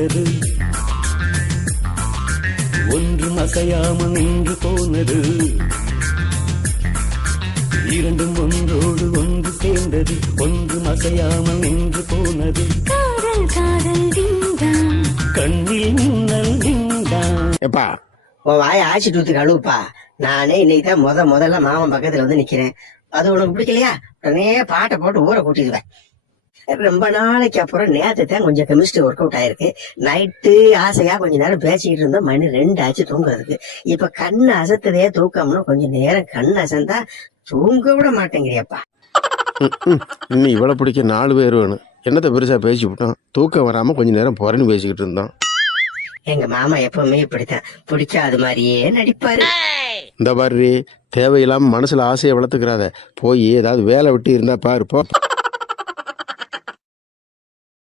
சேர்ந்தது, ஒன்றும் அசையாமல் நின்று போனது, இரண்டும் ஒன்றோடு ஒன்று சேர்ந்தது, ஒன்றும் அசையாமல் நின்று போனது. காதல் காதல் டிங்டாங், கண்ணில் மின்னல் டிங்டாங். எப்பா உன் வாயை ஆட்சி தூத்து கழுவுப்பா. நானே இன்னைக்கு தான் முதல்ல மாமன் பக்கத்துல வந்து நிக்கிறேன். அது உனக்கு பிடிக்கலையா? உடனே பாட்டை போட்டு ஊரை கூட்டிடுவேன். ரொம்ப நாளைக்கு அப்புறம் நேற்று தான் கொஞ்சம் கெமிஸ்ட்ரி ஒர்க் அவுட் ஆயிருக்கு. நைட்டு ஆசையா கொஞ்ச நேரம் பேசிக்கிட்டு இருந்தோம். மணி 2 ஆச்சு தூங்குறதுக்கு. இப்ப கண்ணு அசத்துதே தூக்கம்னு கொஞ்சம் நேரம் கண்ணு அசந்தா தூங்க விட மாட்டேங்கிறியப்பா. இன்னும் இவ்வளவு பிடிக்க 4 பேர் வேணும். என்னத்தை பெருசா பேசி விட்டோம். தூக்கம் வராம கொஞ்ச நேரம் புறன்னு பேசிக்கிட்டு இருந்தோம். எங்க மாமா எப்பவுமே இப்படித்தான் பிடிக்காத மாதிரியே நடிப்பாரு. இந்த பாரு, தேவையில்லாம மனசுல ஆசையை வளர்த்துக்கிறாத. போய் ஏதாவது வேலை விட்டு இருந்தா பாரு போ.